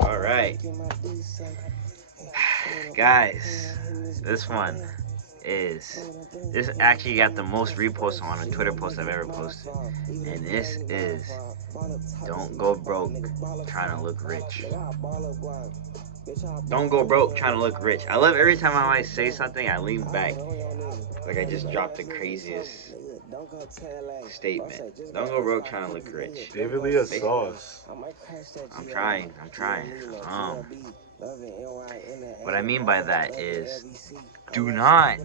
All right, guys, this one is this actually got the most reposts on a Twitter post I've ever posted, and this is don't go broke trying to look rich. Don't go broke trying to look rich. I love every time I might say something, I lean back like I just dropped the craziest statement. Don't go broke trying to look rich. David Lee has sauce. I'm trying. I'm trying. What I mean by that is do not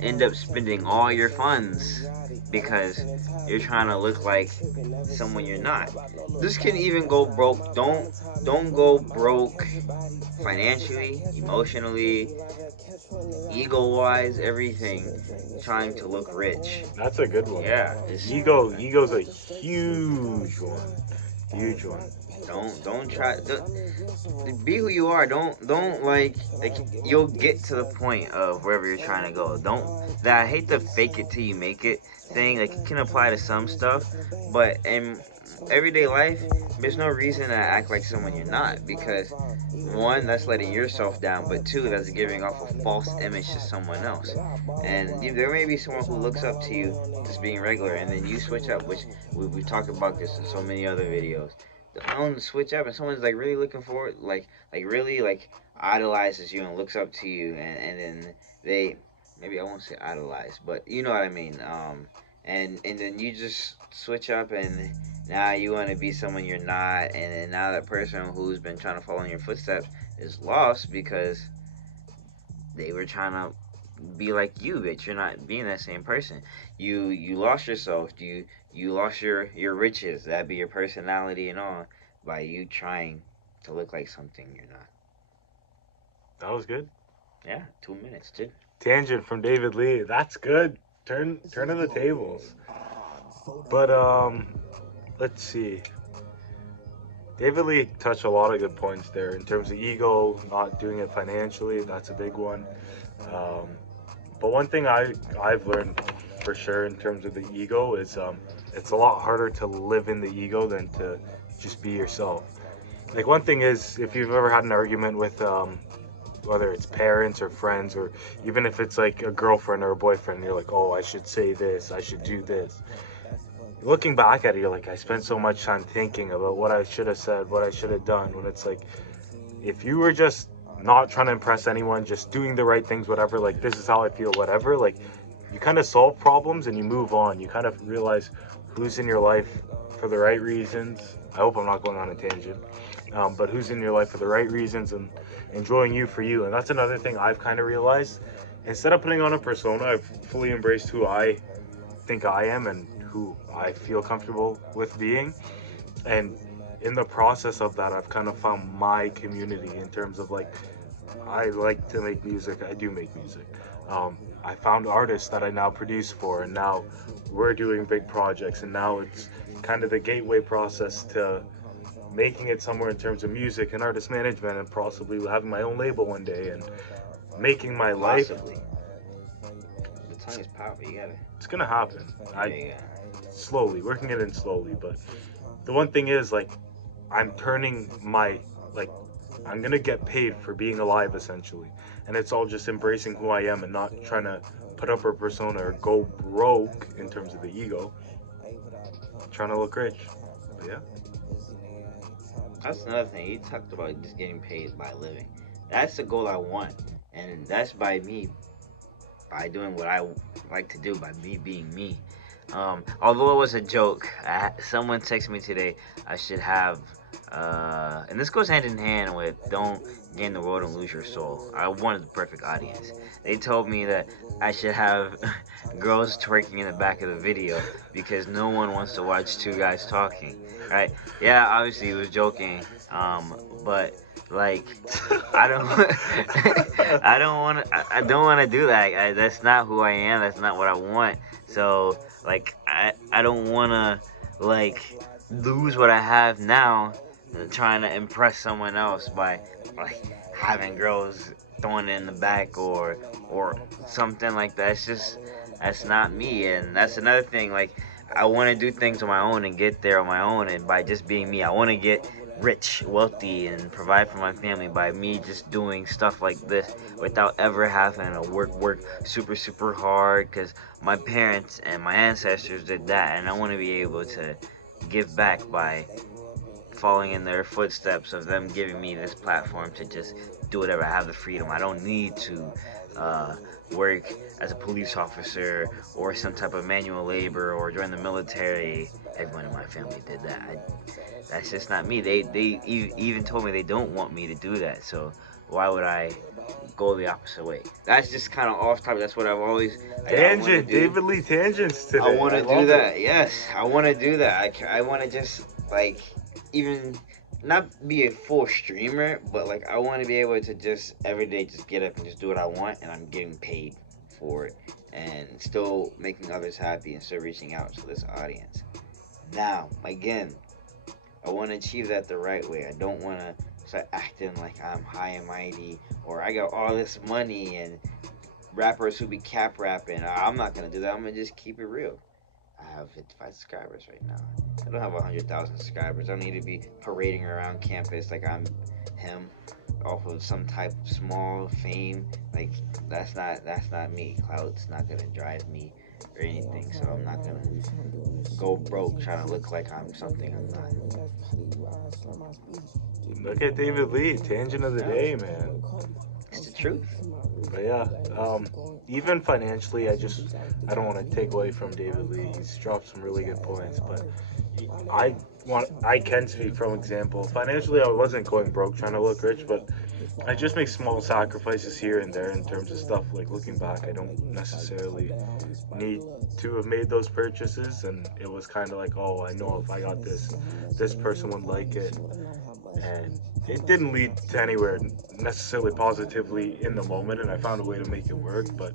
end up spending all your funds because you're trying to look like someone you're not. This can even go broke. Don't go broke financially, emotionally, ego wise, everything trying to look rich. That's a good one. Yeah, it's Ego's a huge one. Huge one. don't try be who you are. Don't like you'll get to the point of wherever you're trying to go. Don't that I hate the fake it till you make it thing. Like it can apply to some stuff, but in everyday life, there's no reason to act like someone you're not because one, that's letting yourself down, but two, that's giving off a false image to someone else. And there may be someone who looks up to you just being regular, and then you switch up, which we've talked about this in so many other videos. Don't switch up, and someone's like really looking forward, like really like idolizes you and looks up to you, and then they maybe I won't say idolize, but you know what I mean. And then you just switch up and now you want to be someone you're not, and then now that person who's been trying to follow in your footsteps is lost because they were trying to be like you, but you're not being that same person. You lost yourself. You lost your riches. That'd be your personality and all by you trying to look like something you're not. That was good. Yeah, 2 minutes too. Tangent from David Lee. That's good. Turn of the tables. But let's see. David Lee touched a lot of good points there in terms of ego, not doing it financially. That's a big one. Um, but one thing I've learned for sure in terms of the ego is it's a lot harder to live in the ego than to just be yourself. Like one thing is if you've ever had an argument with whether it's parents or friends or even if it's like a girlfriend or a boyfriend, you're like, oh, I should say this, I should do this. Looking back at it, you're like, I spent so much time thinking about what I should have said, what I should have done. When it's like, if you were just not trying to impress anyone, just doing the right things, whatever, like, this is how I feel, whatever, like, you kind of solve problems and you move on. You kind of realize who's in your life for the right reasons. I hope I'm not going on a tangent. But who's in your life for the right reasons and enjoying you for you. And that's another thing I've kind of realized. Instead of putting on a persona, I've fully embraced who I think I am and who I feel comfortable with being. And in the process of that, I've kind of found my community in terms of like, I like to make music. I do make music. I found artists that I now produce for, and now we're doing big projects. And now it's kind of the gateway process to making it somewhere in terms of music and artist management, and possibly having my own label one day and making my life. Possibly. The tongue is powerful. You gotta. It's gonna happen. Yeah, I yeah. slowly working it in slowly, but the one thing is like I'm turning my like I'm gonna get paid for being alive essentially, and it's all just embracing who I am and not trying to put up a persona or go broke in terms of the ego, trying to look rich. But yeah, That's another thing. You talked about just getting paid by living. That's the goal I want, and that's by me by doing what I like to do by me being me. Although it was a joke, someone texted me today. I should have, and this goes hand in hand with don't gain the world and lose your soul. I wanted the perfect audience. They told me that I should have girls twerking in the back of the video because no one wants to watch two guys talking. Right? Yeah, obviously he was joking. But like I don't, I don't want to do that. That's not who I am. That's not what I want. So like I don't want to like lose what I have now, trying to impress someone else by like having girls throwing it in the back or something like that. It's just that's not me, and that's another thing. Like I want to do things on my own and get there on my own, and by just being me, I want to get rich, wealthy, and provide for my family by me just doing stuff like this without ever having to work super hard. Because my parents and my ancestors did that, and I want to be able to give back by following in their footsteps of them giving me this platform to just do whatever. I have the freedom. I don't need to uh, work as a police officer or some type of manual labor or join the military. Everyone in my family did that. That's just not me. They even told me they don't want me to do that. So why would I go the opposite way? That's just kind of off topic. That's what I've always I want to Tangent, do. David Lee tangents I today. want I to do love it. that. Yes, I want to do that. I want to just like even not be a full streamer, but like I want to be able to just every day just get up and just do what I want, and I'm getting paid for it, and still making others happy and still reaching out to this audience. Now, again, I want to achieve that the right way. I don't want to start acting like I'm high and mighty or I got all this money and rappers who be cap rapping. I'm not gonna do that. I'm gonna just keep it real. I have 55 subscribers right now. I don't have 100,000 subscribers. I don't need to be parading around campus like I'm him off of some type of small fame. Like that's not me. Clout's not gonna drive me or anything. So I'm not gonna go broke trying to look like I'm something I'm not. Look at David Lee, tangent of the Yeah, day, man. it's the truth. But yeah, even financially, I don't want to take away from David Lee. He's dropped some really good points, but I can speak from example. Financially, I wasn't going broke trying to look rich, but I just make small sacrifices here and there in terms of stuff. Like looking back, I don't necessarily need to have made those purchases, and it was kind of like, oh, I know if I got this, this person would like it, and it didn't lead to anywhere necessarily positively in the moment, and I found a way to make it work. But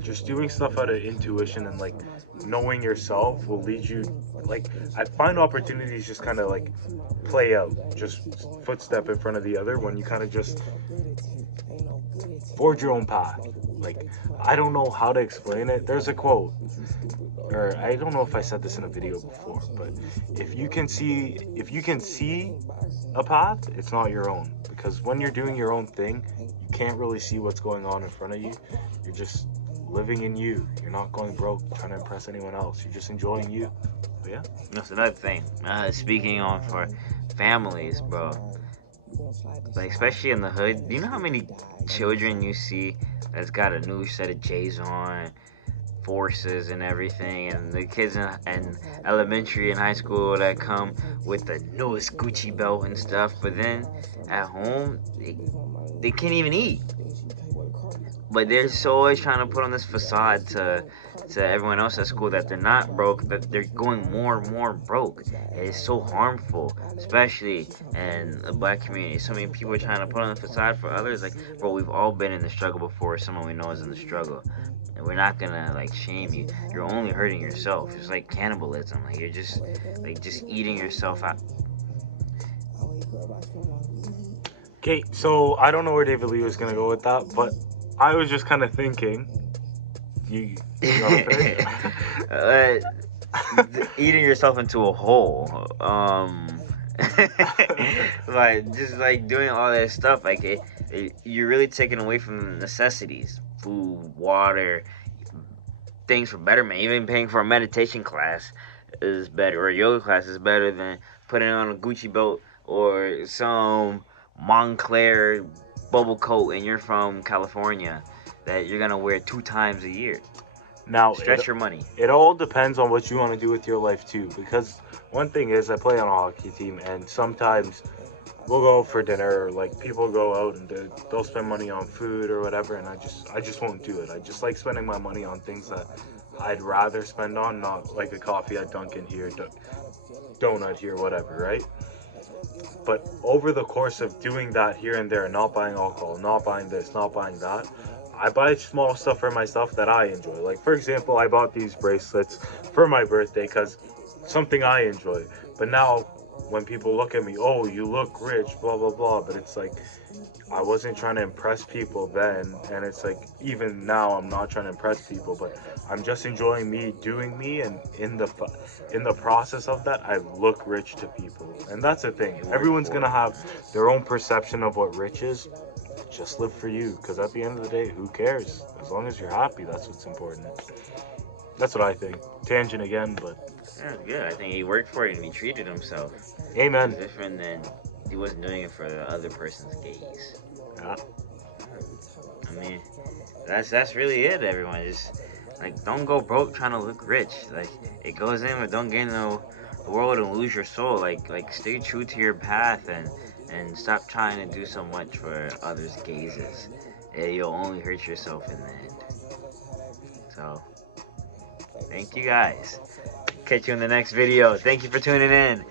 just doing stuff out of intuition and like knowing yourself will lead you, like, I find opportunities just kind of like play out, just footstep in front of the other, when you kind of just forge your own path. Like, I don't know how to explain it. There's a quote, or I don't know if I said this in a video before, but if you can see a path, it's not your own. Because when you're doing your own thing, you can't really see what's going on in front of you. You're just living in you. You're not going broke trying to impress anyone else. You're just enjoying you. But yeah. That's another thing. Speaking on for families, bro. Like especially in the hood, do you know how many children you see that's got a new set of J's on, forces and everything, and the kids in elementary and high school that come with the newest Gucci belt and stuff, but then at home they can't even eat. But they're so always trying to put on this facade to everyone else at school that they're not broke, that they're going more and more broke. It's so harmful, especially in the black community. So many people are trying to put on the facade for others. Like, bro, we've all been in the struggle before. Someone we know is in the struggle, and we're not gonna like shame you. You're only hurting yourself. It's like cannibalism. Like you're just eating yourself out. Okay, so I don't know where David Lee was gonna go with that, but I was just kind of thinking. You want to finish? uh, Eating yourself into a hole. Like just like doing all that stuff, like you're really taking away from necessities, food, water, things for betterment. Even paying for a meditation class is better, or a yoga class is better than putting on a Gucci belt or some Montclair bubble coat, and you're from California that you're gonna wear 2 times a year. Now, Stretch your money. it all depends on what you want to do with your life too. Because one thing is, I play on a hockey team, and sometimes we'll go out for dinner, or like people go out and they'll spend money on food or whatever, and I just won't do it. I just like spending my money on things that I'd rather spend on, not like a coffee at Dunkin' here, donut here, whatever, right? But over the course of doing that here and there, not buying alcohol, not buying this, not buying that, I buy small stuff for myself that I enjoy. Like, for example, I bought these bracelets for my birthday because something I enjoy. But now, when people look at me, oh, you look rich, blah blah blah, but it's like I wasn't trying to impress people then, and it's like even now I'm not trying to impress people, but I'm just enjoying me doing me, and in the process of that, I look rich to people, and that's the thing. You work Everyone's for gonna it. have their own perception of what rich is. Just live for you, because at the end of the day, who cares? As long as you're happy, that's what's important. That's what I think. Tangent again, but Yeah, it's good. I think he worked for it and he treated himself. amen. It's different than he wasn't doing it for the other person's gaze. Yeah. I mean, that's really it, everyone. Just like don't go broke trying to look rich. Like it goes in, but don't get in the world and lose your soul. Like stay true to your path and stop trying to do so much for others' gazes. You'll only hurt yourself in the end. So thank you guys. Catch you in the next video. Thank you for tuning in.